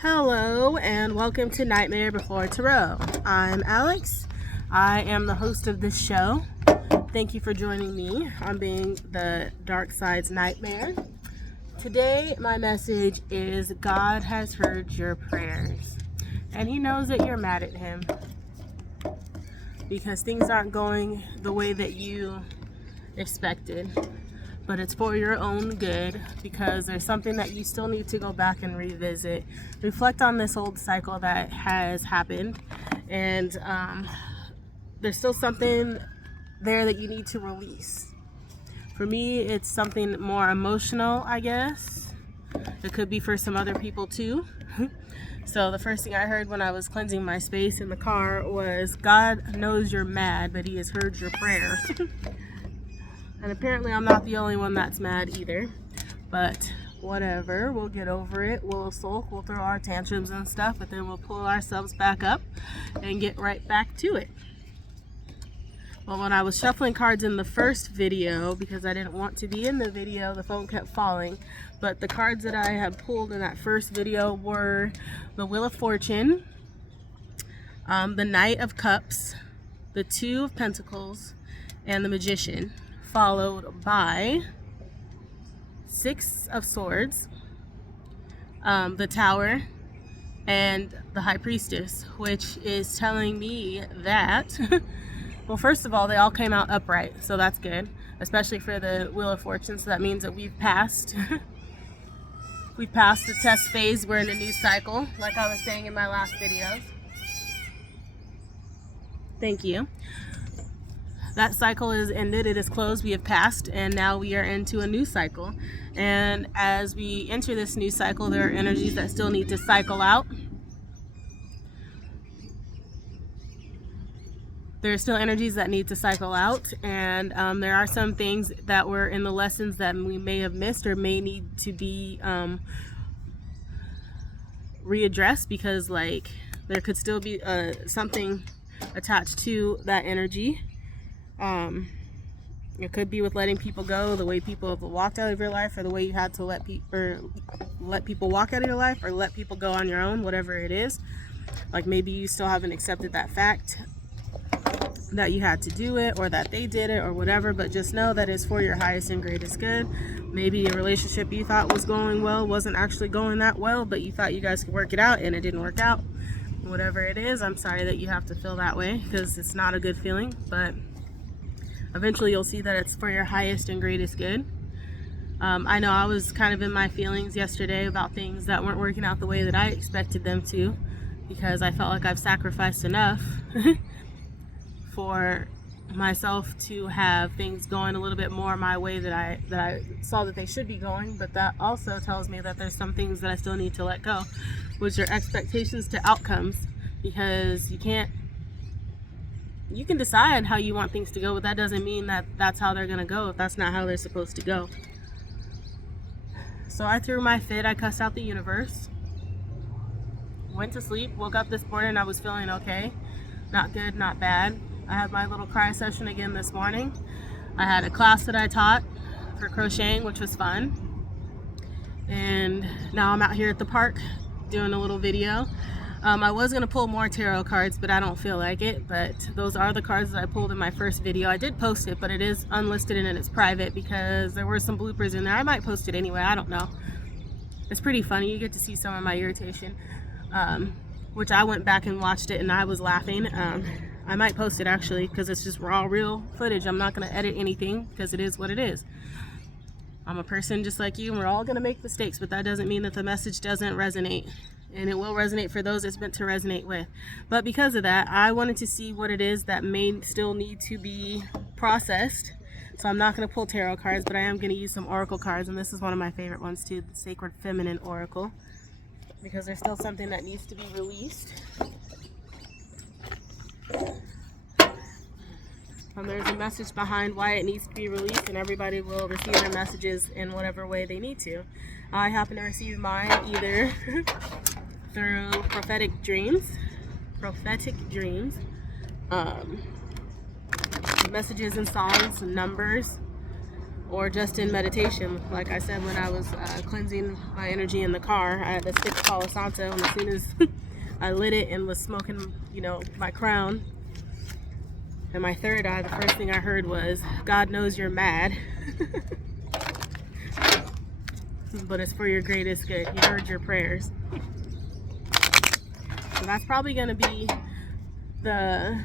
Hello and welcome to Nightmare Before Tarot. I'm Alex. I am the host of this show. Thank you for joining me on being the Dark Side's Nightmare. Today my message is God has heard your prayers and He knows that you're mad at Him because things aren't going the way that you expected. But it's for your own good because there's something that you still need to go back and revisit. Reflect on this old cycle that has happened, and there's still something there that you need to release. For me, it's something more emotional, I guess. It could be for some other people too. So the first thing I heard when I was cleansing my space in the car was, God knows you're mad, but He has heard your prayer. And apparently I'm not the only one that's mad either, but whatever, we'll get over it. We'll sulk, we'll throw our tantrums and stuff, but then we'll pull ourselves back up and get right back to it. Well, when I was shuffling cards in the first video, because I didn't want to be in the video, the phone kept falling, but the cards that I had pulled in that first video were the Wheel of Fortune, the Knight of Cups, the Two of Pentacles, and the Magician, followed by Six of Swords, the Tower, and the High Priestess, which is telling me that, well, first of all, they all came out upright, so that's good, especially for the Wheel of Fortune, so that means that we've passed. We've passed the test phase, we're in a new cycle, like I was saying in my last videos. Thank you. That cycle is ended, it is closed, we have passed, and now we are into a new cycle. And as we enter this new cycle, there are energies that still need to cycle out. There are still energies that need to cycle out, and there are some things that were in the lessons that we may have missed or may need to be readdressed, because like there could still be something attached to that energy. It could be with letting people go, the way people have walked out of your life, or the way you had to let people walk out of your life, or let people go on your own, whatever it is. Like maybe you still haven't accepted that fact that you had to do it, or that they did it, or whatever, but just know that it's for your highest and greatest good. Maybe a relationship you thought was going well wasn't actually going that well, but you thought you guys could work it out and it didn't work out. Whatever it is, I'm sorry that you have to feel that way, because it's not a good feeling, but eventually you'll see that it's for your highest and greatest good. I know I was kind of in my feelings yesterday about things that weren't working out the way that I expected them to, because I felt like I've sacrificed enough for myself to have things going a little bit more my way that I saw that they should be going. But that also tells me that there's some things that I still need to let go, which are expectations to outcomes, because you can decide how you want things to go, but that doesn't mean that that's how they're gonna go if that's not how they're supposed to go. So I threw my fit, I cussed out the universe, went to sleep, woke up this morning, I was feeling okay. Not good, not bad. I had my little cry session again this morning. I had a class that I taught for crocheting, which was fun. And now I'm out here at the park doing a little video. I was going to pull more tarot cards, but I don't feel like it. But those are the cards that I pulled in my first video. I did post it, but it is unlisted and it's private because there were some bloopers in there. I might post it anyway, I don't know. It's pretty funny. You get to see some of my irritation, which I went back and watched it and I was laughing. I might post it actually because it's just raw, real footage. I'm not going to edit anything because it is what it is. I'm a person just like you, and we're all going to make mistakes, but that doesn't mean that the message doesn't resonate. And it will resonate for those it's meant to resonate with. But because of that, I wanted to see what it is that may still need to be processed. So I'm not going to pull tarot cards, but I am going to use some oracle cards, and this is one of my favorite ones too, the Sacred Feminine Oracle, because there's still something that needs to be released. And there's a message behind why it needs to be released, and everybody will receive their messages in whatever way they need to. I happen to receive mine either through prophetic dreams, messages and songs and numbers, or just in meditation. Like I said, when I was cleansing my energy in the car, I had a stick of Palo Santo, and as soon as I lit it and was smoking, you know, my crown and my third eye, the first thing I heard was, God knows you're mad, but it's for your greatest good. He heard your prayers. So that's probably going to be the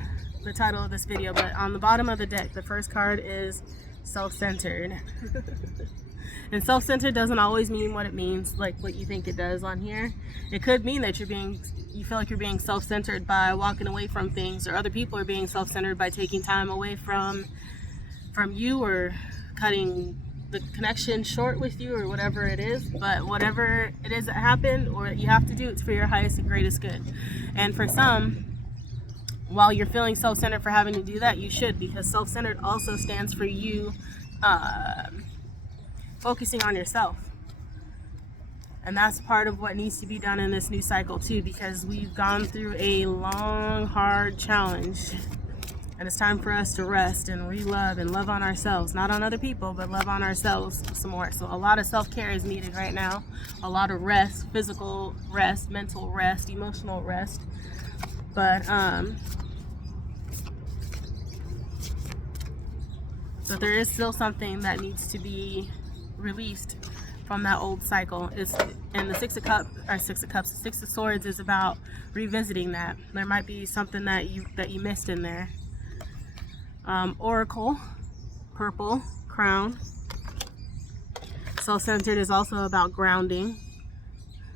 title of this video. But on the bottom of the deck, the first card is self-centered. And self-centered doesn't always mean what it means, like what you think it does on here. It could mean that you feel like you're being self-centered by walking away from things, or other people are being self-centered by taking time away from you, or cutting the connection short with you, or whatever it is. But whatever it is that happened or you have to do, it's for your highest and greatest good. And for some, while you're feeling self-centered for having to do that, you should, because self-centered also stands for you focusing on yourself. And that's part of what needs to be done in this new cycle too, because we've gone through a long, hard challenge, and it's time for us to rest and re-love and love on ourselves, not on other people, but love on ourselves some more. So a lot of self-care is needed right now, a lot of rest, physical rest, mental rest, emotional rest. But so there is still something that needs to be released from that old cycle. And the Six of Swords is about revisiting that. There might be something that you missed in there. Oracle, purple, crown. Self-centered is also about grounding.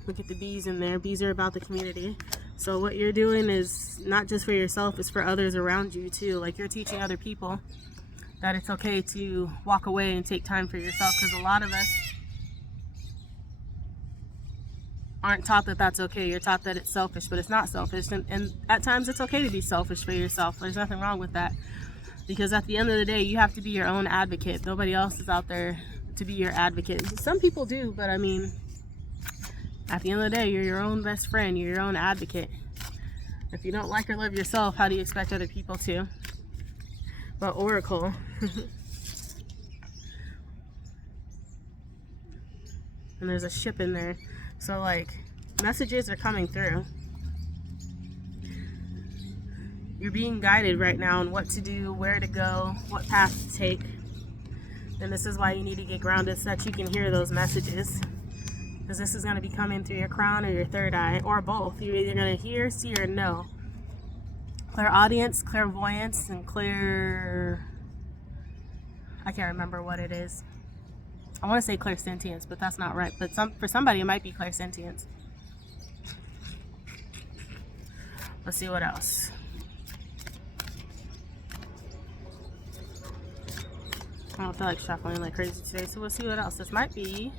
Look at the bees in there. Bees are about the community. So what you're doing is not just for yourself, it's for others around you too. Like, you're teaching other people that it's okay to walk away and take time for yourself, because a lot of us aren't taught that that's okay. You're taught that it's selfish, but it's not selfish. And at times it's okay to be selfish for yourself. There's nothing wrong with that, because at the end of the day, you have to be your own advocate. Nobody else is out there to be your advocate. Some people do, but I mean, at the end of the day, you're your own best friend. You're your own advocate. If you don't like or love yourself, how do you expect other people to? But Oracle. And there's a ship in there. So like, messages are coming through. You're being guided right now on what to do, where to go, what path to take. And this is why you need to get grounded, so that you can hear those messages. Because this is going to be coming through your crown or your third eye, or both. You're either going to hear, see, or know. Clairaudience, clairvoyance, and I can't remember what it is. I want to say clairsentience, but that's not right. But for somebody, it might be clairsentience. Let's see what else. I don't feel like shuffling like crazy today, so we'll see what else. This might be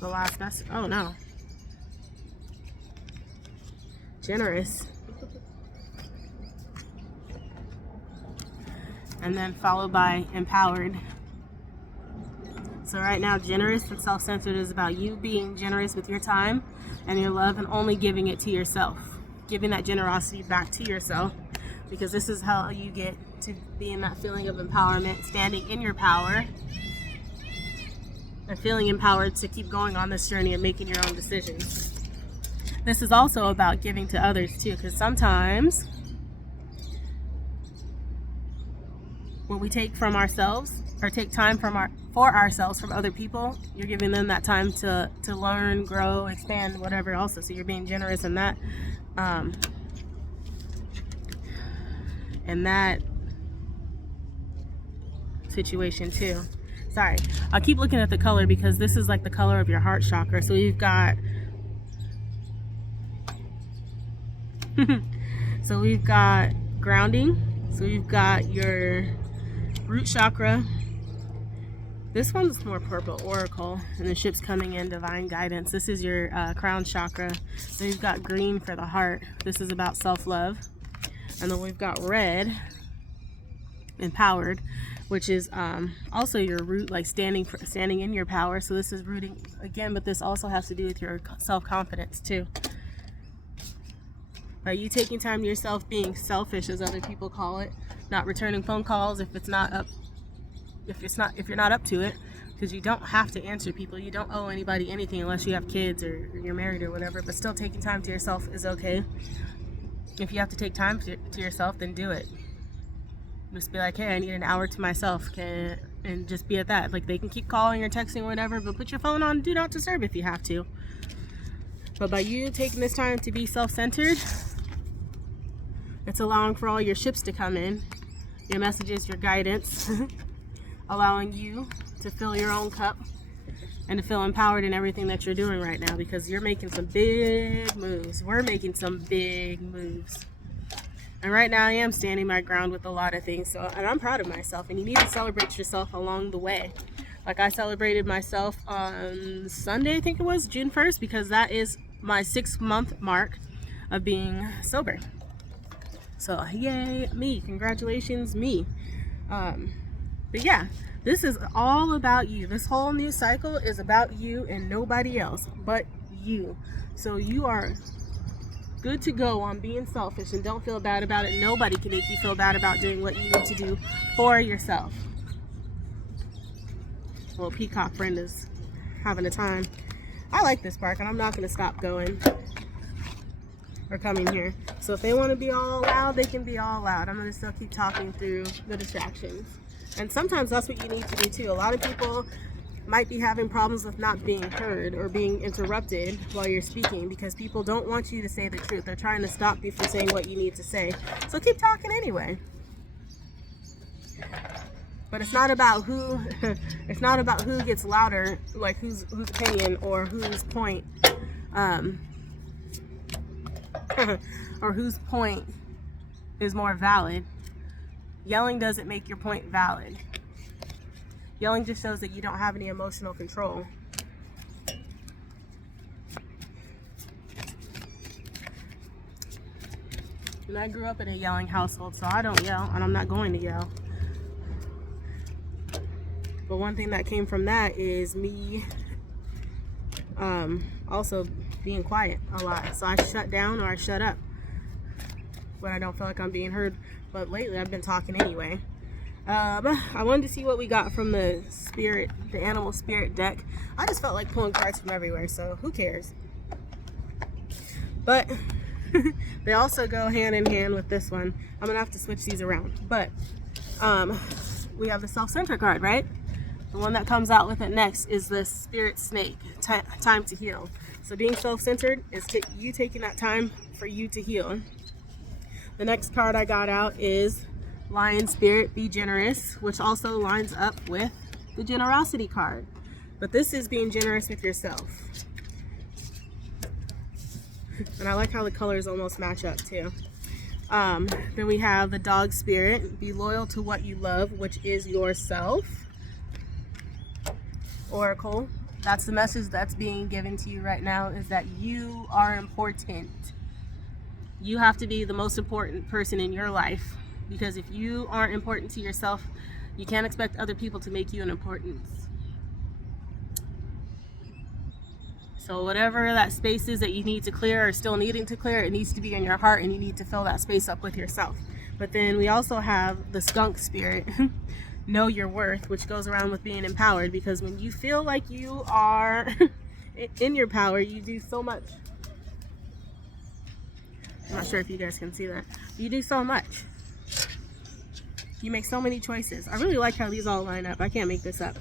the last message. Oh no. Generous. And then followed by empowered. So right now, generous and self-centered is about you being generous with your time and your love, and only giving it to yourself. Giving that generosity back to yourself, because this is how you get to be in that feeling of empowerment, standing in your power, and feeling empowered to keep going on this journey and making your own decisions. This is also about giving to others too, because sometimes when we take from ourselves, or take time for ourselves from other people, you're giving them that time to learn, grow, expand, whatever also. So you're being generous in that situation too. Sorry, I'll keep looking at the color, because this is like the color of your heart chakra. So you've got so we've got grounding, so we've got your root chakra. This one's more purple, oracle, and the ship's coming in, divine guidance. This is your crown chakra. So we've got green for the heart. This is about self-love. And then we've got red, empowered, which is also your root, like standing in your power. So this is rooting again, but this also has to do with your self-confidence too. By you taking time to yourself, being selfish, as other people call it, not returning phone calls if it's not up if you're not up to it, because you don't have to answer people. You don't owe anybody anything unless you have kids or you're married or whatever, but still taking time to yourself is okay. If you have to take time to yourself, then do it. Just be like, hey, I need an hour to myself, and just be at that. Like, they can keep calling or texting or whatever, but put your phone on do not disturb if you have to. But by you taking this time to be self-centered, it's allowing for all your ships to come in, your messages, your guidance, allowing you to fill your own cup and to feel empowered in everything that you're doing right now, because you're making some big moves. We're making some big moves. And right now I am standing my ground with a lot of things, and I'm proud of myself, and you need to celebrate yourself along the way. Like, I celebrated myself on Sunday, I think it was, June 1st, because that is my 6-month mark of being sober. So, yay, me. Congratulations, me. But yeah, this is all about you. This whole new cycle is about you and nobody else but you. So you are good to go on being selfish, and don't feel bad about it. Nobody can make you feel bad about doing what you need to do for yourself. Well, Peacock friend is having a time. I like this park, and I'm not going to stop going or coming here. So if they want to be all loud, they can be all loud. I'm going to still keep talking through the distractions. And sometimes that's what you need to do too. A lot of people might be having problems with not being heard or being interrupted while you're speaking, because people don't want you to say the truth. They're trying to stop you from saying what you need to say. So keep talking anyway. But it's not about who it's not about who gets louder, like whose opinion or whose point or whose point is more valid. Yelling doesn't make your point valid. Yelling just shows that you don't have any emotional control. And I grew up in a yelling household, so I don't yell, and I'm not going to yell. But one thing that came from that is me also being quiet a lot. So I shut down or I shut up when I don't feel like I'm being heard. But lately I've been talking anyway. I wanted to see what we got from the animal spirit deck. I just felt like pulling cards from everywhere, so who cares? But they also go hand in hand with this one. I'm gonna have to switch these around. But we have the self-center card, right? The one that comes out with it next is the spirit snake, time to heal. So being self-centered is you taking that time for you to heal. The next card I got out is Lion Spirit, be generous, which also lines up with the generosity card. But this is being generous with yourself. And I like how the colors almost match up too. Then we have the Dog Spirit, be loyal to what you love, which is yourself. Oracle, that's the message that's being given to you right now, is that you are important. You have to be the most important person in your life, because if you aren't important to yourself, you can't expect other people to make you an importance. So whatever that space is that you need to clear or still needing to clear, it needs to be in your heart, and you need to fill that space up with yourself. But then we also have the Skunk Spirit, know your worth, which goes around with being empowered, because when you feel like you are in your power, you do so much. I'm not sure if you guys can see that. You do so much. You make so many choices. I really like how these all line up. I can't make this up.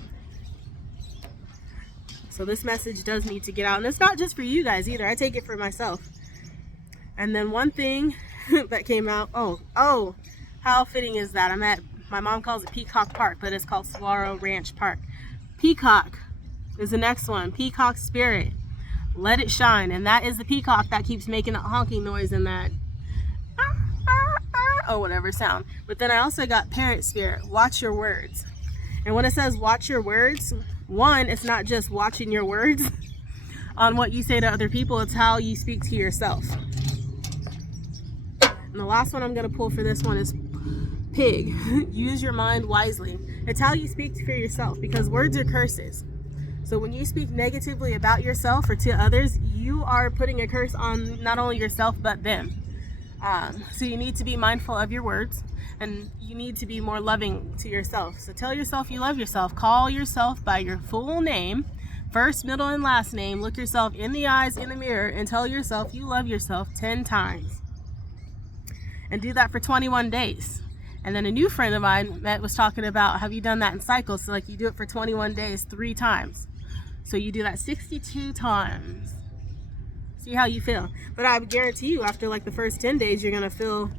So this message does need to get out. And it's not just for you guys either. I take it for myself. And then one thing that came out. Oh, how fitting is that? My mom calls it Peacock Park, but it's called Saguaro Ranch Park. Peacock is the next one. Peacock Spirit. Let it shine. And that is the peacock that keeps making that honking noise and that or whatever sound. But then I also got Parent Spirit. Watch your words. And when it says watch your words, one, it's not just watching your words on what you say to other people, it's how you speak to yourself. And the last one I'm going to pull for this one is Pig. Use your mind wisely. It's how you speak for yourself, because words are curses. So when you speak negatively about yourself or to others, you are putting a curse on not only yourself but them. So you need to be mindful of your words, and you need to be more loving to yourself. So tell yourself you love yourself. Call yourself by your full name, first, middle, and last name. Look yourself in the eyes in the mirror and tell yourself you love yourself 10 times. And do that for 21 days. And then a new friend of mine that was talking about, have you done that in cycles? So like you do it for 21 days 3 times. So you do that 62 times. See how you feel. But I guarantee you after like the first 10 days you're gonna feel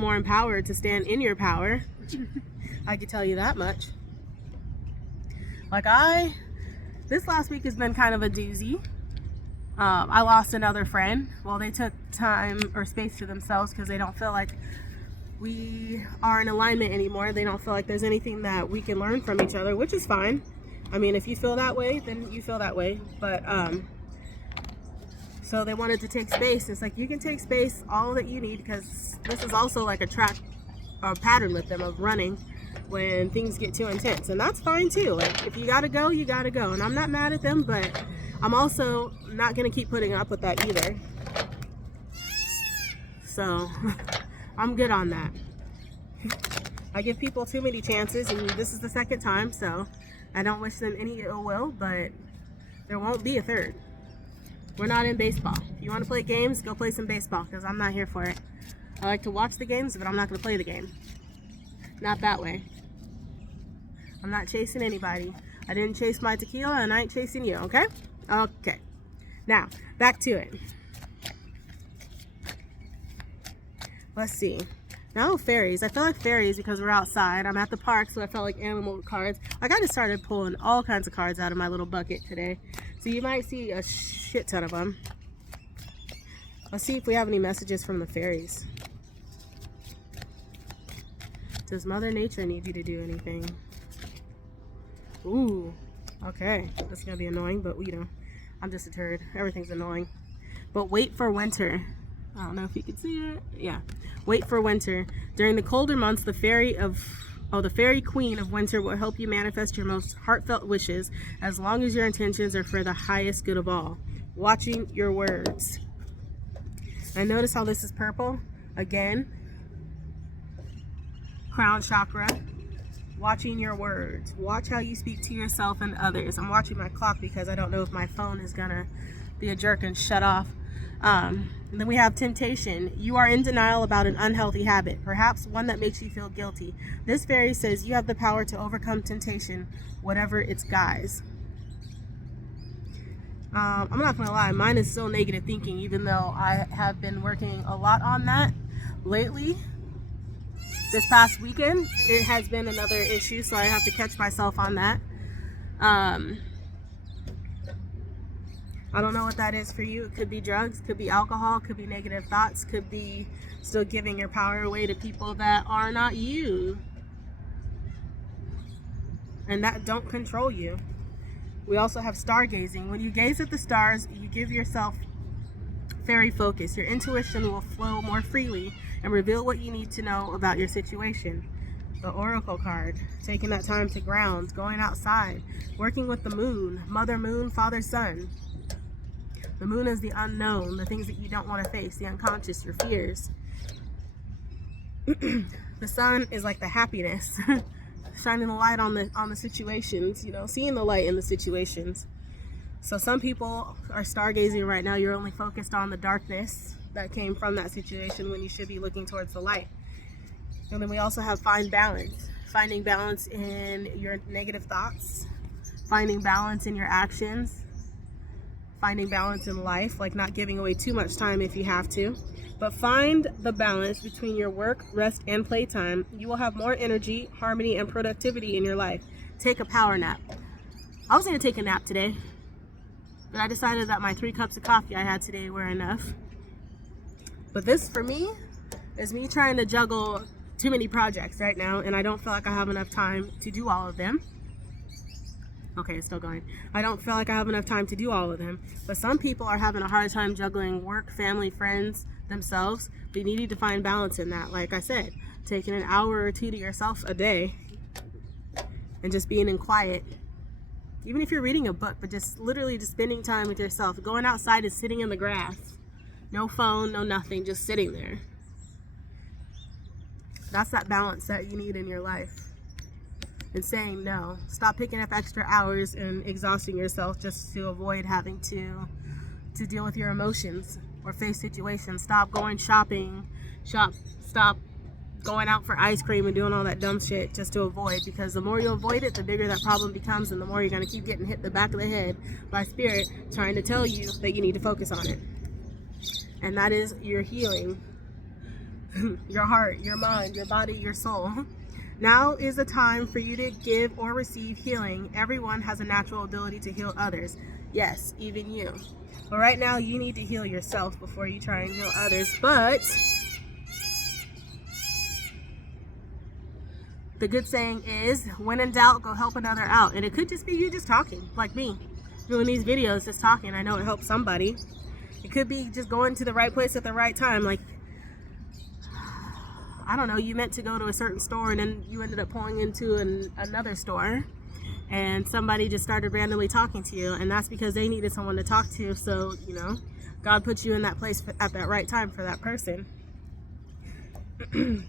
more empowered to stand in your power. I can tell you that much. Like this last week has been kind of a doozy. I lost another friend. Well, they took time or space to themselves because they don't feel like we are in alignment anymore. They don't feel like there's anything that we can learn from each other, which is fine. I mean, if you feel that way, then you feel that way. But so they wanted to take space. It's like you can take space all that you need, because this is also like a pattern with them of running when things get too intense, and that's fine too. Like if you gotta go, you gotta go, and I'm not mad at them, but I'm also not gonna keep putting up with that either. So I'm good on that. I give people too many chances, and this is the second time, so I don't wish them any ill will, but there won't be a third. We're not in baseball. If you want to play games, go play some baseball, because I'm not here for it. I like to watch the games, but I'm not going to play the game. Not that way. I'm not chasing anybody. I didn't chase my tequila, and I ain't chasing you, okay? Okay. Now, back to it. Let's see. Now fairies. I feel like fairies because we're outside. I'm at the park, so I felt like animal cards. Like I just started pulling all kinds of cards out of my little bucket today. So you might see a shit ton of them. Let's see if we have any messages from the fairies. Does Mother Nature need you to do anything? Ooh. Okay. That's going to be annoying, but you know, I'm just a turd. Everything's annoying. But wait for winter. I don't know if you can see it. Yeah. Wait for winter. During the colder months, the fairy queen of winter will help you manifest your most heartfelt wishes, as long as your intentions are for the highest good of all. Watching your words. And notice how this is purple. Again. Crown chakra. Watching your words. Watch how you speak to yourself and others. I'm watching my clock because I don't know if my phone is gonna be a jerk and shut off. And then we have temptation. You are in denial about an unhealthy habit, perhaps one that makes you feel guilty. This fairy says you have the power to overcome temptation, whatever its guise. I'm not gonna lie, mine is still negative thinking, even though I have been working a lot on that lately. This past weekend, it has been another issue, so I have to catch myself on that. I don't know what that is for you. It could be drugs, could be alcohol, could be negative thoughts, could be still giving your power away to people that are not you and that don't control you. We also have stargazing. When you gaze at the stars, you give yourself fairy focus. Your intuition will flow more freely and reveal what you need to know about your situation. The Oracle card, taking that time to ground, going outside, working with the moon, Mother Moon, Father Sun. The moon is the unknown, the things that you don't want to face, the unconscious, your fears. The sun is like the happiness, shining the light on the situations, you know, seeing the light in the situations. So some people are stargazing right now. You're only focused on the darkness that came from that situation when you should be looking towards the light. And then we also have find balance. Finding balance in your negative thoughts, finding balance in your actions, finding balance in life, like not giving away too much time if you have to. But find the balance between your work, rest, and playtime. You will have more energy, harmony, and productivity in your life. Take a power nap. I was going to take a nap today, but I decided that my 3 cups of coffee I had today were enough. But this, for me, is me trying to juggle too many projects right now, and I don't feel like I have enough time to do all of them. Okay, it's still going. I don't feel like I have enough time to do all of them. But some people are having a hard time juggling work, family, friends, themselves. They need to find balance in that. Like I said, taking an hour or 2 to yourself a day and just being in quiet. Even if you're reading a book, but just literally just spending time with yourself. Going outside and sitting in the grass. No phone, no nothing, just sitting there. That's that balance that you need in your life. And saying no. Stop picking up extra hours and exhausting yourself just to avoid having to deal with your emotions or face situations. Stop going shopping. Stop going out for ice cream and doing all that dumb shit just to avoid, because the more you avoid it, the bigger that problem becomes, and the more you're going to keep getting hit the back of the head by spirit trying to tell you that you need to focus on it. And that is your healing. Your heart, your mind, your body, your soul. Now is the time for you to give or receive healing. Everyone has a natural ability to heal others. Yes, even you. But right now, you need to heal yourself before you try and heal others. But the good saying is, when in doubt, go help another out. And it could just be you just talking, like me, doing these videos, just talking. I know it helps somebody. It could be just going to the right place at the right time. Like, I don't know, you meant to go to a certain store and then you ended up pulling into another store, and somebody just started randomly talking to you, and that's because they needed someone to talk to. So, you know, God puts you in that place at that right time for that person. Then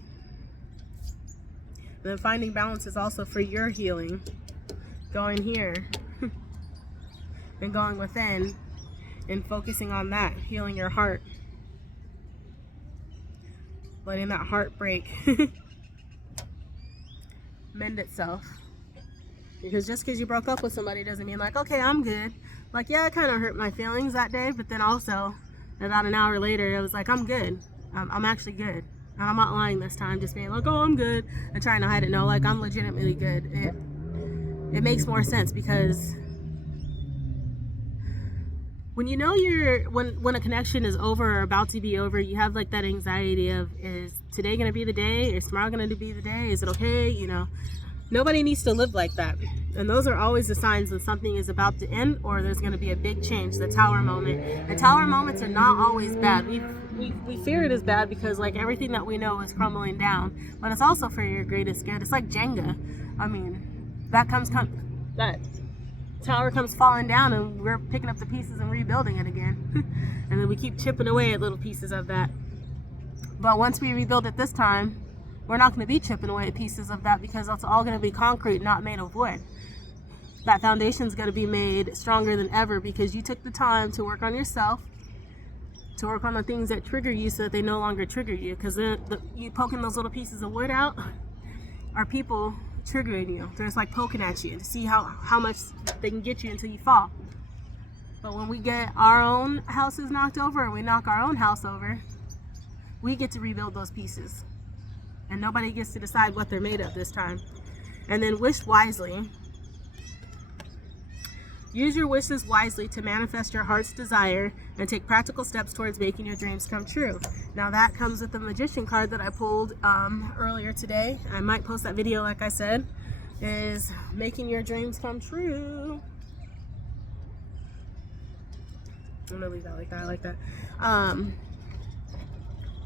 finding balance is also for your healing. Going here and going within and focusing on that, healing your heart. Letting that heart break mend itself. Because just because you broke up with somebody doesn't mean like, okay, I'm good. Like, yeah, it kind of hurt my feelings that day, but then also about an hour later, it was like, I'm good. I'm actually good. And I'm not lying this time, just being like, oh, I'm good, and trying to hide it. No, like, I'm legitimately good. It makes more sense, because when you know when a connection is over or about to be over, you have like that anxiety of, is today going to be the day? Is tomorrow going to be the day? Is it okay? You know, nobody needs to live like that. And those are always the signs when something is about to end or there's going to be a big change, the tower moment. The tower moments are not always bad. We fear it as bad because like everything that we know is crumbling down, but it's also for your greatest good. It's like Jenga. I mean, that tower comes falling down and we're picking up the pieces and rebuilding it again. And then we keep chipping away at little pieces of that. But once we rebuild it this time, we're not going to be chipping away at pieces of that, because it's all going to be concrete, not made of wood. That foundation is going to be made stronger than ever because you took the time to work on yourself, to work on the things that trigger you so that they no longer trigger you. Because you poking those little pieces of wood out are people triggering you. They're just like poking at you to see how much they can get you until you fall. But when we get our own houses knocked over, or we knock our own house over, we get to rebuild those pieces. And nobody gets to decide what they're made of this time. And then wish wisely. Use your wishes wisely to manifest your heart's desire and take practical steps towards making your dreams come true. Now that comes with the magician card that I pulled earlier today. I might post that video, like I said, is making your dreams come true. I'm gonna leave that like that. I like that.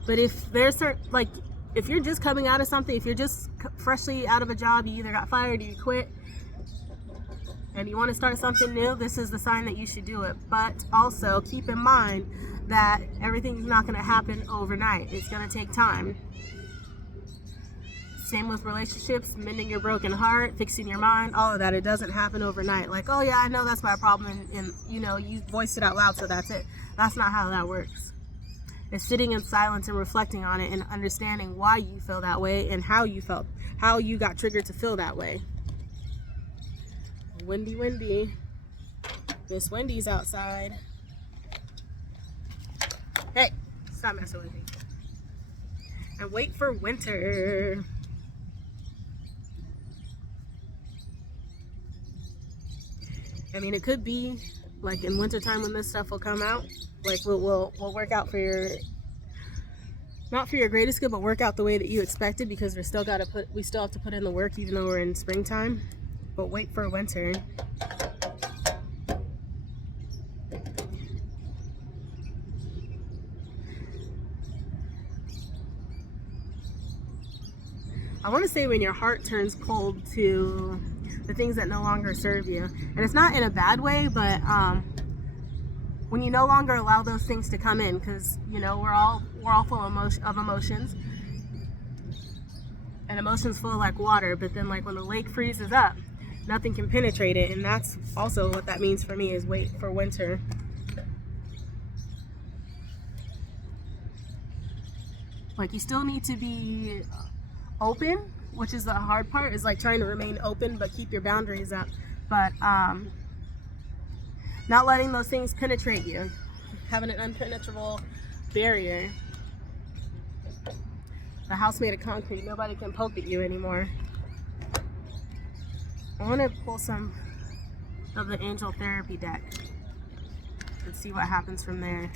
But if there's certain, like, if you're just coming out of something, if you're just freshly out of a job, you either got fired or you quit, and you want to start something new, this is the sign that you should do it. But also keep in mind that everything's not going to happen overnight. It's going to take time. Same with relationships, mending your broken heart, fixing your mind, all of that. It doesn't happen overnight. Like, oh yeah, I know that's my problem, and you know, you voiced it out loud, so that's it. That's not how that works. It's sitting in silence and reflecting on it and understanding why you feel that way and how you got triggered to feel that way. Windy. Miss Wendy's outside. Hey, stop messing with me. And wait for winter. I mean, it could be like in wintertime when this stuff will come out. Like we'll work out for your, not for your greatest good, but work out the way that you expected, because we still have to put in the work even though we're in springtime. But wait for winter. I want to say when your heart turns cold to the things that no longer serve you, and it's not in a bad way, but when you no longer allow those things to come in, because you know we're all full of emotions. and emotions flow like water, but then like when the lake freezes up, nothing can penetrate it. And that's also what that means for me, is wait for winter. Like, you still need to be open, which is the hard part, is like trying to remain open but keep your boundaries up. But not letting those things penetrate you, having an impenetrable barrier. The house made of concrete, nobody can poke at you anymore. I want to pull some of the angel therapy deck and see what happens from there.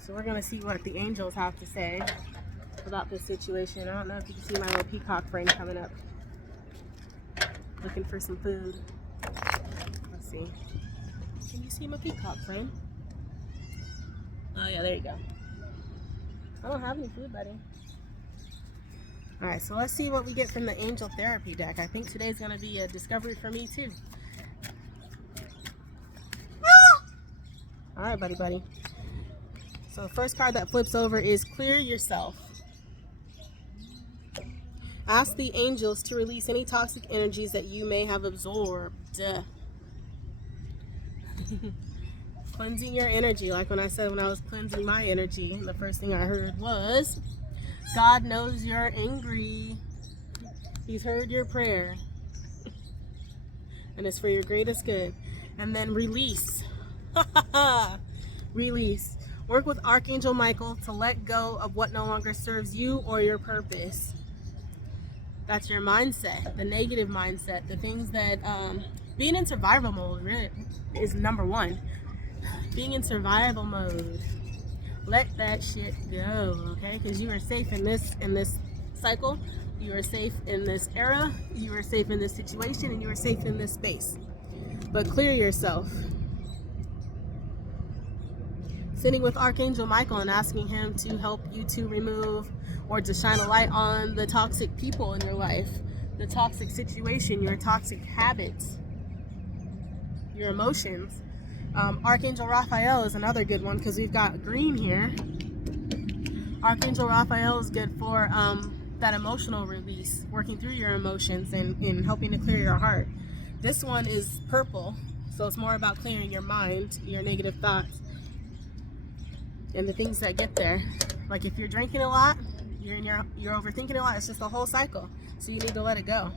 So we're going to see what the angels have to say about this situation. I don't know if you can see my little peacock friend coming up, looking for some food. Let's see. Can you see my peacock friend? Oh yeah, there you go. I don't have any food, buddy. Alright, so let's see what we get from the angel therapy deck. I think today's going to be a discovery for me too. Alright, buddy. So the first card that flips over is Clear Yourself. Ask the angels to release any toxic energies that you may have absorbed. Cleansing your energy. Like when I said when I was cleansing my energy, the first thing I heard was, God knows you're angry. He's heard your prayer. And it's for your greatest good. And then release. Release. Work with Archangel Michael to let go of what no longer serves you or your purpose. That's your mindset, the negative mindset, the things that, being in survival mode really is number one. Being in survival mode. Let that shit go, okay? Because you are safe in this cycle. You are safe in this era. You are safe in this situation, and you are safe in this space. But clear yourself. Sitting with Archangel Michael and asking him to help you to remove or to shine a light on the toxic people in your life, the toxic situation, your toxic habits, your emotions. Archangel Raphael is another good one because we've got green here. Archangel Raphael is good for that emotional release, working through your emotions and helping to clear your heart. This one is purple, so it's more about clearing your mind, your negative thoughts, and the things that get there. Like if you're drinking a lot, you're overthinking a lot. It's just a whole cycle, so you need to let it go.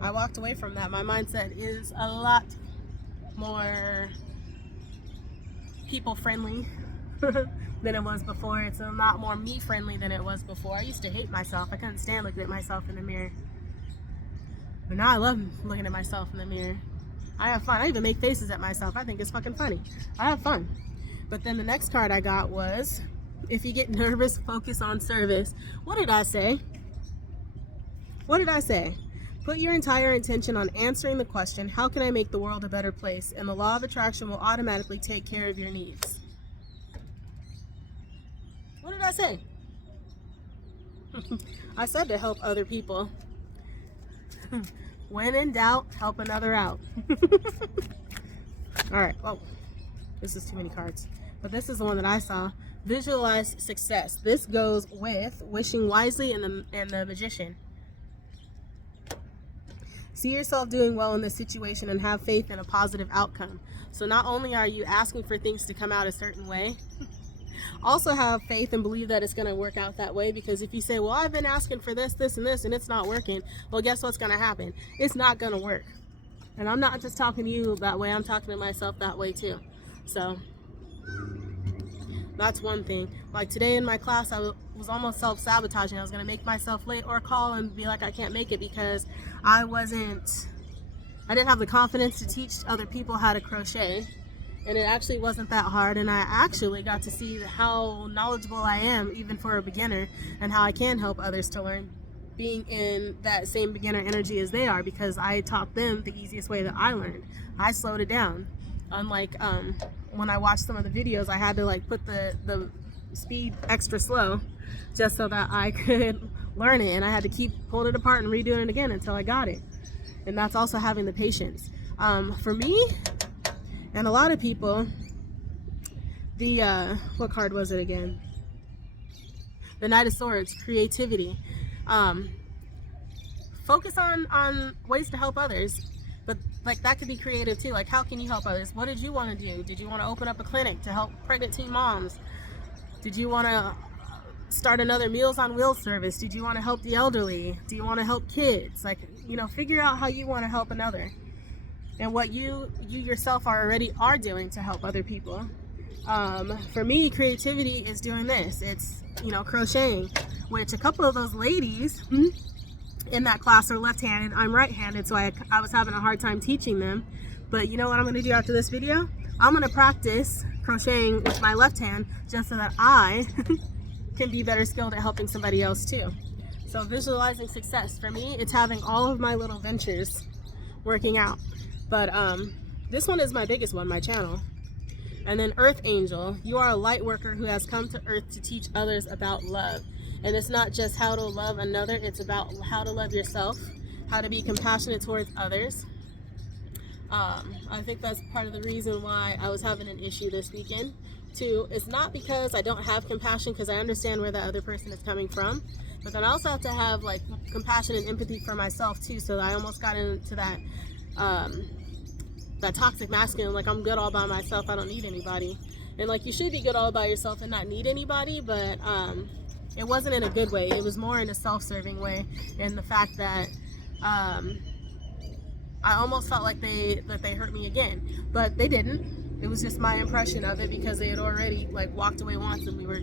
I walked away from that. My mindset is a lot more people friendly than it was before. It's a lot more me friendly than it was before. I used to hate myself. I couldn't stand looking at myself in the mirror, but now I love looking at myself in the mirror. I have fun. I even make faces at myself. I think it's fucking funny. I have fun. But then the next card I got was, if you get nervous, focus on service. What did I say? What did I say? Put your entire intention on answering the question, how can I make the world a better place? And the law of attraction will automatically take care of your needs. What did I say? I said to help other people. When in doubt, help another out. All right. Oh, this is too many cards. But this is the one that I saw. Visualize success. This goes with wishing wisely and the magician. See yourself doing well in this situation and have faith in a positive outcome. So not only are you asking for things to come out a certain way, also have faith and believe that it's going to work out that way. Because if you say, well, I've been asking for this, this, and this, and it's not working, well, guess what's going to happen? It's not going to work. And I'm not just talking to you that way. I'm talking to myself that way too. So that's one thing. Like today in my class, I was almost self-sabotaging. I was going to make myself late or call and be like, I can't make it because I didn't have the confidence to teach other people how to crochet. And it actually wasn't that hard. And I actually got to see how knowledgeable I am, even for a beginner, and how I can help others to learn being in that same beginner energy as they are, because I taught them the easiest way that I learned. I slowed it down. Unlike when I watched some of the videos, I had to like put the speed extra slow just so that I could learn it, and I had to keep pulling it apart and redoing it again until I got it. And that's also having the patience. For me and a lot of people, the what card was it again? The Knight of Swords, creativity. Focus on ways to help others, but like that could be creative too. Like, how can you help others? What did you want to do? Did you want to open up a clinic to help pregnant teen moms? Did you want to start another Meals on Wheels service? Did you want to help the elderly? Do you want to help kids? Like, you know, figure out how you want to help another and what you yourself already are doing to help other people. For me, creativity is doing this. It's, you know, crocheting, which a couple of those ladies in that class are left-handed. I'm right-handed, so I was having a hard time teaching them. But you know what I'm going to do after this video? I'm going to practice crocheting with my left hand just so that I can be better skilled at helping somebody else too. So visualizing success, for me, it's having all of my little ventures working out. But this one is my biggest one, my channel. And then Earth Angel, you are a light worker who has come to Earth to teach others about love. And it's not just how to love another, it's about how to love yourself, how to be compassionate towards others. I think that's part of the reason why I was having an issue this weekend too. It's not because I don't have compassion, because I understand where the other person is coming from, but then I also have to have like compassion and empathy for myself too. So I almost got into that that toxic masculine, like I'm good all by myself, I don't need anybody. And like, you should be good all by yourself and not need anybody, but it wasn't in a good way. It was more in a self-serving way, in the fact that I almost felt like they hurt me again, but they didn't. It was just my impression of it, because they had already like walked away once and we were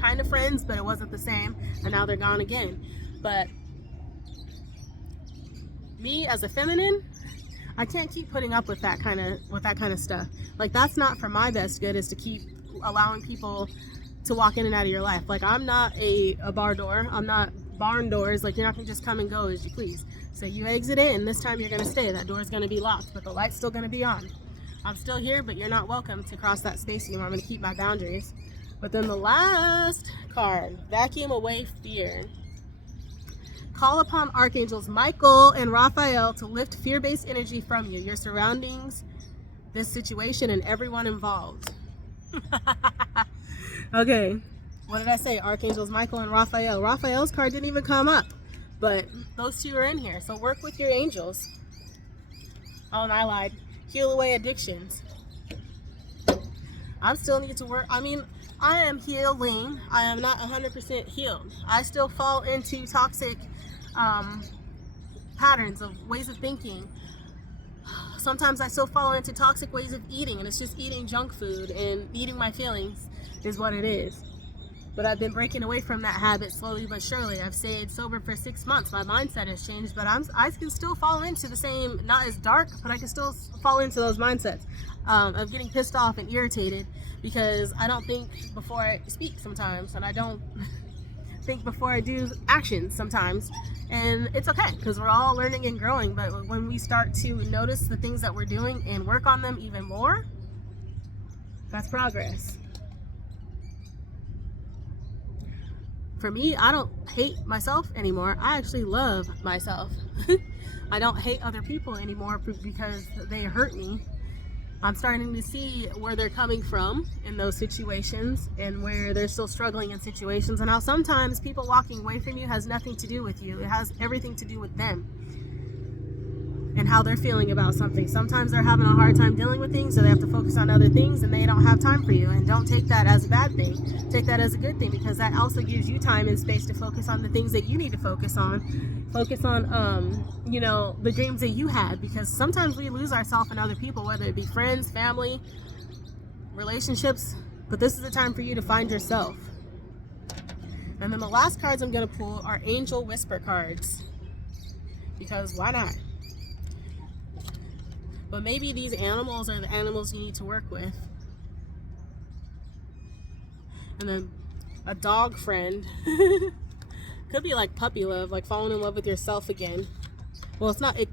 kind of friends, but it wasn't the same, and now they're gone again. But me as a feminine, I can't keep putting up with that kind of stuff. Like, that's not for my best good, is to keep allowing people to walk in and out of your life. Like, I'm not a bar door. I'm not barn doors. Like, you're not gonna just come and go as you please. So you exit it, and this time you're gonna stay. That door is gonna be locked, but the light's still gonna be on. I'm still here, but you're not welcome to cross that space anymore. I'm gonna keep my boundaries. But then the last card, vacuum away fear. Call upon archangels Michael and Raphael to lift fear-based energy from you, your surroundings, this situation, and everyone involved. Okay, what did I say? Archangels Michael and Raphael. Raphael's card didn't even come up, but those two are in here. So work with your angels. Oh, and I lied. Heal away addictions. I still need to work. I mean, I am healing. I am not 100% healed. I still fall into toxic patterns of ways of thinking. Sometimes I still fall into toxic ways of eating, and it's just eating junk food and eating my feelings is what it is. But I've been breaking away from that habit slowly but surely. I've stayed sober for 6 months. My mindset has changed, but I can still fall into the same, not as dark, but I can still fall into those mindsets of getting pissed off and irritated because I don't think before I speak sometimes, and I don't think before I do actions sometimes. And it's okay, because we're all learning and growing, but when we start to notice the things that we're doing and work on them even more, that's progress. For me, I don't hate myself anymore. I actually love myself. I don't hate other people anymore because they hurt me. I'm starting to see where they're coming from in those situations and where they're still struggling in situations, and how sometimes people walking away from you has nothing to do with you. It has everything to do with them and how they're feeling about something. Sometimes they're having a hard time dealing with things, so they have to focus on other things, and they don't have time for you. And don't take that as a bad thing. Take that as a good thing, because that also gives you time and space to focus on the things that you need to focus on. Focus on, you know, the dreams that you had, because sometimes we lose ourselves in other people, whether it be friends, family, relationships. But this is the time for you to find yourself. And then the last cards I'm going to pull are Angel Whisper cards, because why not? But maybe these animals are the animals you need to work with. And then a dog friend. Could be like puppy love, like falling in love with yourself again. Well, it's not, it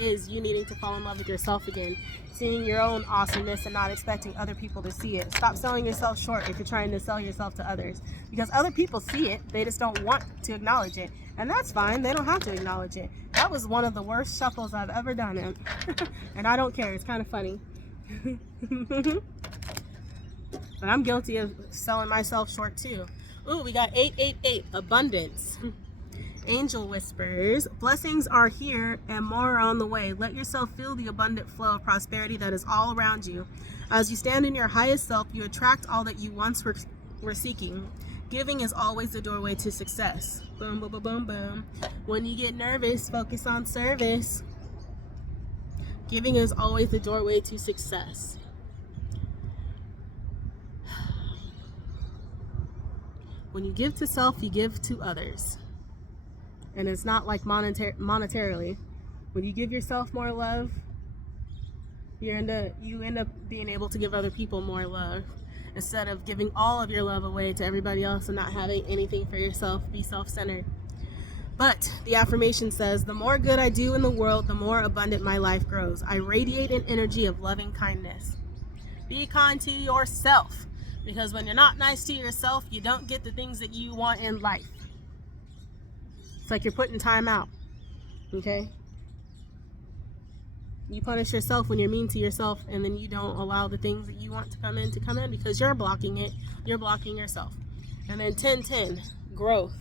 is you needing to fall in love with yourself again. Seeing your own awesomeness and not expecting other people to see it. Stop selling yourself short if you're trying to sell yourself to others. Because other people see it, they just don't want to acknowledge it. And that's fine, they don't have to acknowledge it. That was one of the worst shuffles I've ever done. And I don't care, it's kind of funny. But I'm guilty of selling myself short too. Ooh, we got 888, abundance. Angel whispers, blessings are here and more are on the way. Let yourself feel the abundant flow of prosperity that is all around you. As you stand in your highest self, you attract all that you once were seeking. Giving is always the doorway to success. Boom, boom, boom, boom, boom. When you get nervous, focus on service. Giving is always the doorway to success. When you give to self, you give to others. And it's not like monetarily. When you give yourself more love, you end up being able to give other people more love. Instead of giving all of your love away to everybody else and not having anything for yourself, be self-centered. But the affirmation says, the more good I do in the world, the more abundant my life grows. I radiate an energy of loving kindness. Be kind to yourself, because when you're not nice to yourself, you don't get the things that you want in life. It's like you're putting time out, okay? You punish yourself when you're mean to yourself, and then you don't allow the things that you want to come in because you're blocking it. You're blocking yourself. And then 1010, growth.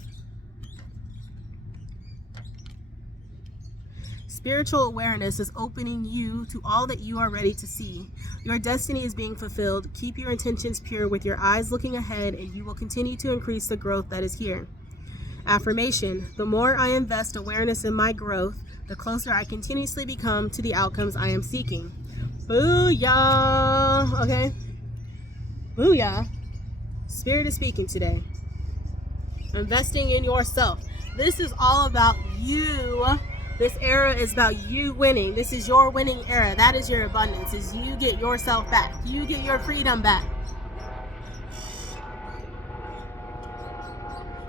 Spiritual awareness is opening you to all that you are ready to see. Your destiny is being fulfilled. Keep your intentions pure with your eyes looking ahead, and you will continue to increase the growth that is here. Affirmation, the more I invest awareness in my growth, the closer I continuously become to the outcomes I am seeking. Booyah! Okay? Booyah. Spirit is speaking today. Investing in yourself. This is all about you. This era is about you winning. This is your winning era. That is your abundance. Is you get yourself back. You get your freedom back.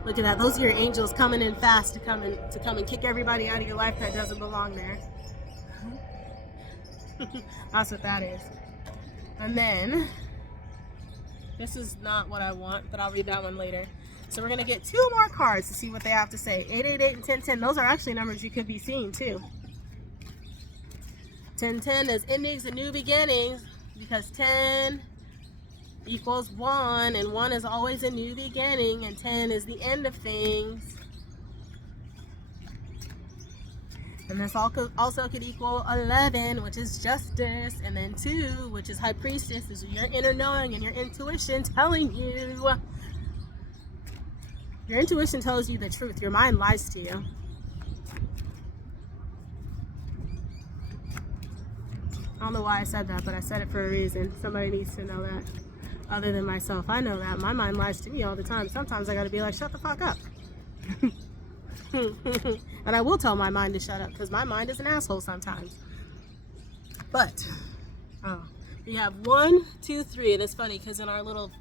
Look at that. Those are your angels coming in fast to come and kick everybody out of your life that doesn't belong there. That's what that is. And then, this is not what I want, but I'll read that one later. So we're going to get 2 more cards to see what they have to say. 888 and 1010. Those are actually numbers you could be seeing too. 1010 is endings and new beginnings, because 10 equals 1, and 1 is always a new beginning, and 10 is the end of things. And this also could equal 11, which is justice, and then 2, which is high priestess. This is your inner knowing and your intuition telling you. Your intuition tells you the truth. Your mind lies to you. I don't know why I said that, but I said it for a reason. Somebody needs to know that. Other than myself, I know that. My mind lies to me all the time. Sometimes I gotta be like, shut the fuck up. And I will tell my mind to shut up, because my mind is an asshole sometimes. But, we have 1, 2, 3. And it's funny, because in our little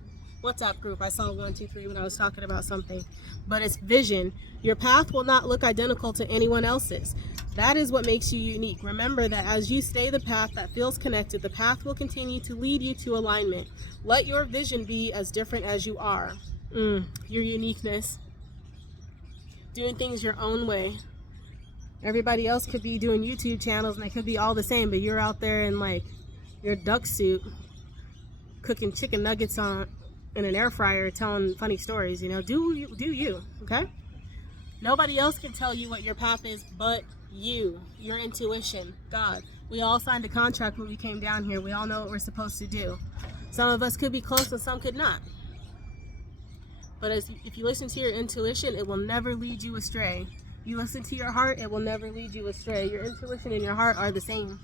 WhatsApp group, I saw 1, 2, 3 when I was talking about something. But it's vision. Your path will not look identical to anyone else's. That is what makes you unique. Remember that as you stay the path that feels connected, the path will continue to lead you to alignment. Let your vision be as different as you are. Your uniqueness. Doing things your own way. Everybody else could be doing YouTube channels and they could be all the same, but you're out there in like your duck suit cooking chicken nuggets in an air fryer, telling funny stories. You know, do you, okay? Nobody else can tell you what your path is but you, your intuition, God. We all signed a contract when we came down here. We all know what we're supposed to do. Some of us could be close and some could not. But if you listen to your intuition, it will never lead you astray. You listen to your heart, it will never lead you astray. Your intuition and your heart are the same.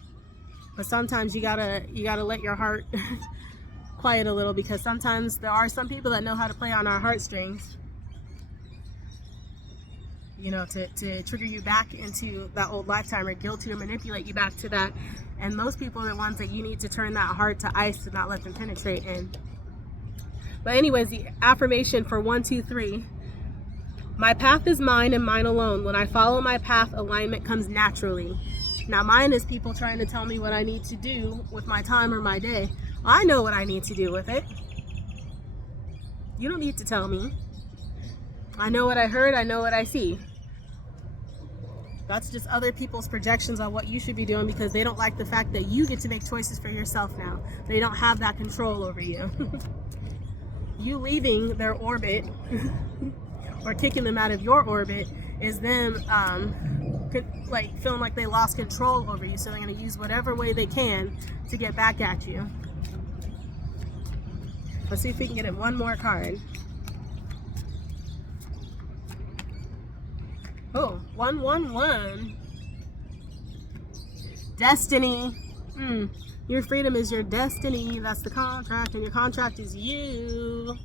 But sometimes you gotta let your heart quiet a little, because sometimes there are some people that know how to play on our heartstrings. You know, to trigger you back into that old lifetime, or guilt you, or manipulate you back to that. And those people are the ones that you need to turn that heart to ice to not let them penetrate in. But anyways, the affirmation for 1, 2, 3. My path is mine and mine alone. When I follow my path, alignment comes naturally. Now mine is people trying to tell me what I need to do with my time or my day. I know what I need to do with it. You don't need to tell me. I know what I heard, I know what I see. That's just other people's projections on what you should be doing, because they don't like the fact that you get to make choices for yourself now. They don't have that control over you. You leaving their orbit or kicking them out of your orbit is them like feeling like they lost control over you, so they're going to use whatever way they can to get back at you. Let's see if we can get it one more card. Oh, 111. Destiny. Your freedom is your destiny. That's the contract, and your contract is you.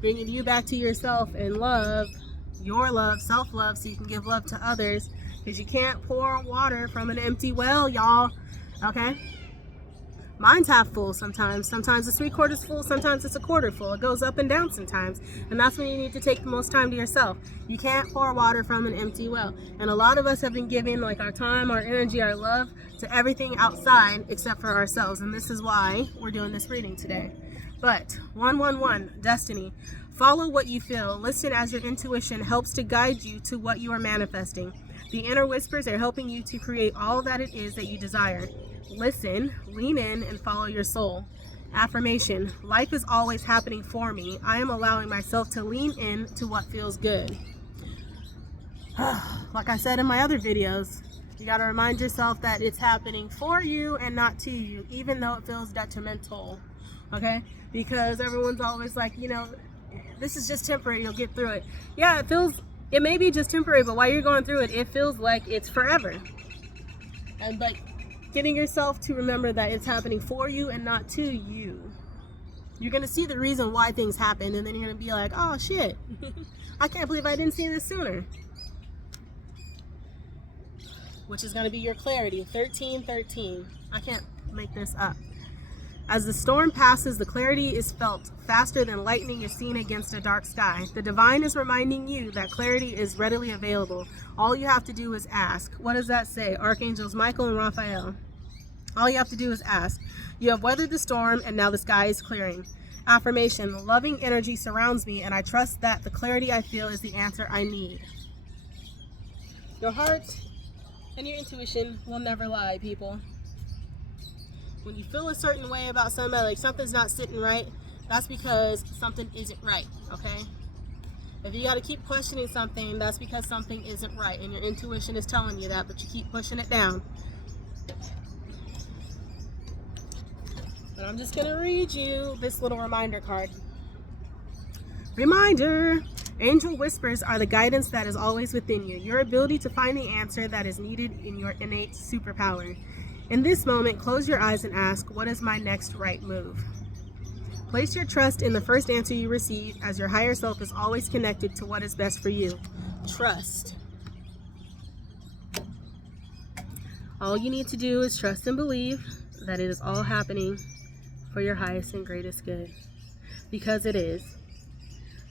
Bringing you back to yourself and love, your love, self-love, so you can give love to others. Because you can't pour water from an empty well, y'all. Okay? Mine's half full sometimes. Sometimes it's 3/4 full. Sometimes it's 1/4 full. It goes up and down sometimes. And that's when you need to take the most time to yourself. You can't pour water from an empty well. And a lot of us have been giving like our time, our energy, our love to everything outside except for ourselves. And this is why we're doing this reading today. But 111, destiny. Follow what you feel. Listen as your intuition helps to guide you to what you are manifesting. The inner whispers are helping you to create all that it is that you desire. Listen, lean in, and follow your soul. Affirmation. Life is always happening for me. I am allowing myself to lean in to what feels good. Like I said in my other videos, you got to remind yourself that it's happening for you and not to you, even though it feels detrimental. Okay? Because everyone's always like, you know, this is just temporary, you'll get through it. Yeah, it may be just temporary, but while you're going through it, it feels like it's forever. And like getting yourself to remember that it's happening for you and not to you. You're going to see the reason why things happen, and then you're going to be like, oh shit, I can't believe I didn't see this sooner. Which is going to be your clarity. 1313. I can't make this up. As the storm passes, the clarity is felt faster than lightning is seen against a dark sky. The divine is reminding you that clarity is readily available. All you have to do is ask. What does that say? Archangels Michael and Raphael. All you have to do is ask. You have weathered the storm, and now the sky is clearing. Affirmation. Loving energy surrounds me, and I trust that the clarity I feel is the answer I need. Your heart and your intuition will never lie, people. When you feel a certain way about somebody, like something's not sitting right, that's because something isn't right, okay? If you got to keep questioning something, that's because something isn't right, and your intuition is telling you that, but you keep pushing it down. But I'm just going to read you this little reminder card. Reminder! Angel whispers are the guidance that is always within you, your ability to find the answer that is needed in your innate superpower. In this moment, close your eyes and ask, what is my next right move? Place your trust in the first answer you receive, as your higher self is always connected to what is best for you. Trust. All you need to do is trust and believe that it is all happening for your highest and greatest good. Because it is.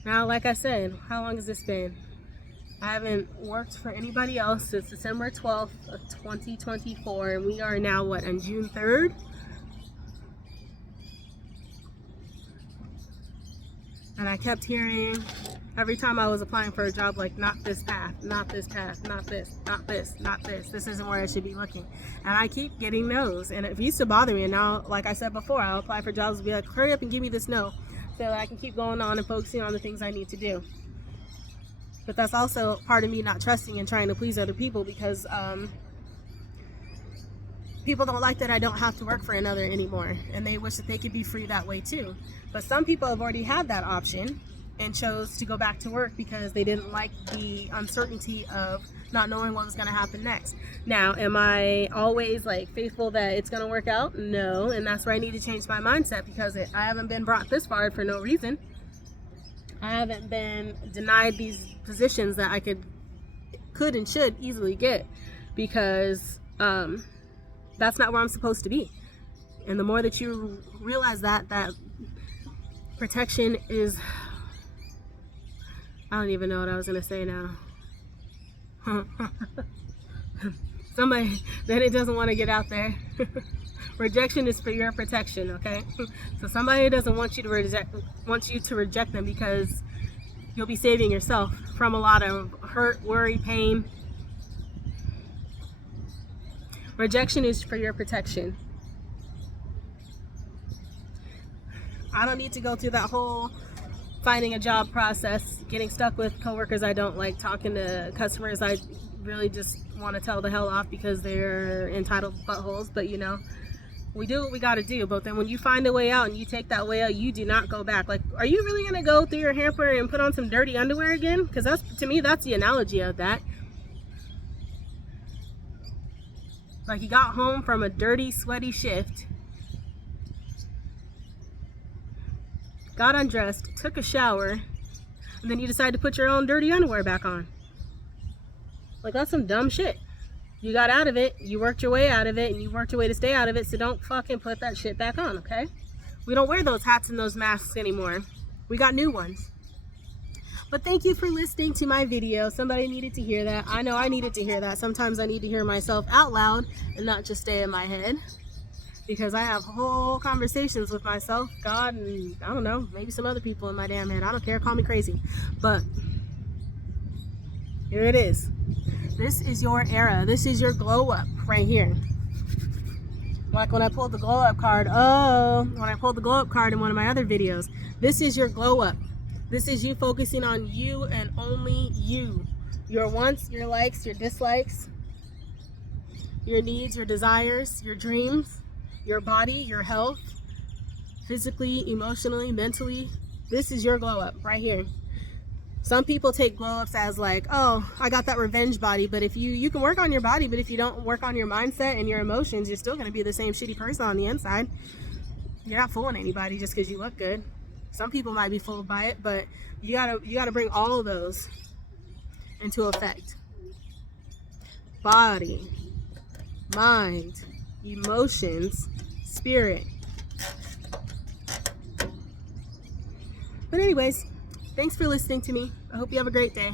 Now, like I said, how long has this been? I haven't worked for anybody else since December 12th of 2024, and we are now, what, on June 3rd? And I kept hearing, every time I was applying for a job, like, not this path, not this path, not this, not this, not this. This isn't where I should be looking. And I keep getting no's, and it used to bother me, and now, like I said before, I'll apply for jobs and be like, hurry up and give me this no, so that I can keep going on and focusing on the things I need to do. But that's also part of me not trusting and trying to please other people, because people don't like that I don't have to work for another anymore, and they wish that they could be free that way too. But some people have already had that option and chose to go back to work because they didn't like the uncertainty of not knowing what was going to happen next. Now, am I always like faithful that it's going to work out? No, and that's where I need to change my mindset, because I haven't been brought this far for no reason. I haven't been denied these positions that I could and should easily get, because that's not where I'm supposed to be. And the more that you realize that protection is, I don't even know what I was gonna say now. Somebody that it doesn't want to get out there. Rejection is for your protection, okay? So somebody doesn't want you to reject them, because you'll be saving yourself from a lot of hurt, worry, pain. Rejection is for your protection. I don't need to go through that whole finding a job process, getting stuck with coworkers I don't like, talking to customers I really just want to tell the hell off because they're entitled buttholes. But you know, we do what we got to do. But then when you find a way out and you take that way out, you do not go back. Like, are you really going to go through your hamper and put on some dirty underwear again? Because that's, to me, that's the analogy of that. Like, you got home from a dirty, sweaty shift, got undressed, took a shower, and then you decide to put your own dirty underwear back on. Like, that's some dumb shit. You got out of it, you worked your way out of it, and you worked your way to stay out of it, so don't fucking put that shit back on, okay? We don't wear those hats and those masks anymore. We got new ones. But thank you for listening to my video. Somebody needed to hear that. I know I needed to hear that. Sometimes I need to hear myself out loud and not just stay in my head. Because I have whole conversations with myself, God, and I don't know, maybe some other people in my damn head. I don't care, call me crazy. But here it is. This is your era. This is your glow up right here. Like when I pulled the glow up card, when I pulled the glow up card in one of my other videos, this is your glow up. This is you focusing on you and only you. Your wants, your likes, your dislikes, your needs, your desires, your dreams, your body, your health, physically, emotionally, mentally. This is your glow up right here. Some people take glow ups as like, oh, I got that revenge body. But if you can work on your body, but if you don't work on your mindset and your emotions, you're still going to be the same shitty person on the inside. You're not fooling anybody just because you look good. Some people might be fooled by it, but you gotta bring all of those into effect. Body, mind, emotions, spirit. But anyways, thanks for listening to me. I hope you have a great day.